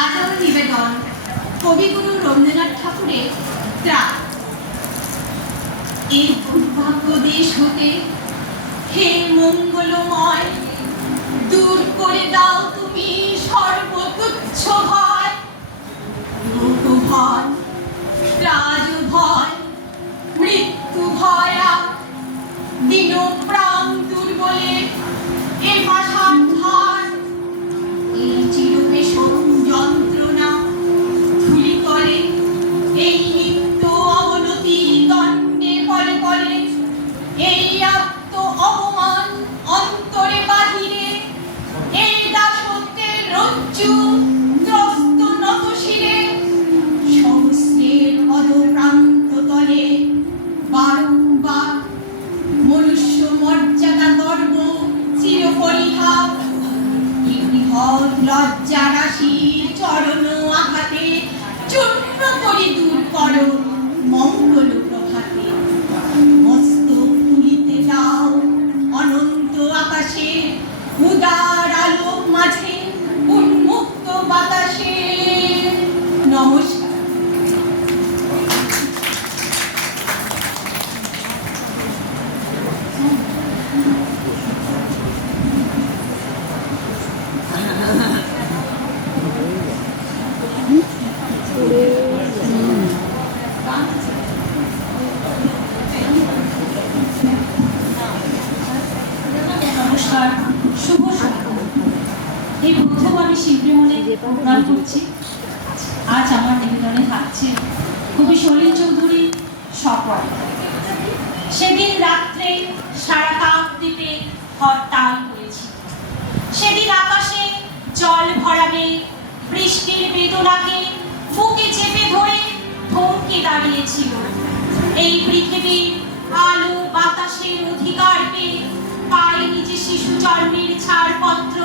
আজ আমার নিবেদন কবিগুরু রবীন্দ্রনাথ ঠাকুরের ত্রাণ। এই দুর্ভাগ্য দেশ হতে হে মঙ্গলময়, দূর করে দাও তুমি সর্বতুচ্ছ ভয়, রোগ ভয়, রাজ ভয়, মৃত্যু ভয়, দিন প্রাণ দুর্বলে এ ভাষার ধার, এই চিরপেশন যন্ত্রণা ধুলি করে, এই নিত্য অবনতি দণ্ডে পরে পরে, এই আত্ম অপমান অন্তরে বাহিরে, এই দাসত্বের রজ্জু ত্রস্ত নত শিরে, সহস্রের পদপ্রান্ত তলে বারংবার মনুষ্য মর্যাদা গর্ব চিরপরিহার, বৃহৎ লজ্জা রাশির চরণ আঘাতে চূর্ণ করে দূর করো মঙ্গল প্রভাতে। মস্তক তুলিতে দাও অনন্ত আকাশে, উদার আলোক মাঝে উন্মুক্ত বাতাসে। নমস্কার। নমস্কার, শুভ সকাল। এই প্রথম আমি শিল্পী মনে প্রণাম করছি। আজ আমার নিবেদনে থাকছে কবি সলিল চৌধুরী স্বপন। সেদিন রাত্রে সারা কাকদ্বীপে হরতাল হয়েছিল। সেদিন আকাশে জল ভরাবে, বৃষ্টির বেদনাকে বুকে চেপে ধরে থমকে দাঁড়িয়েছিল। এই পৃথিবীর আলো বাতাসের অধিকার পেয়ে পায়নি যে শিশু জন্মের ছাড়পত্র,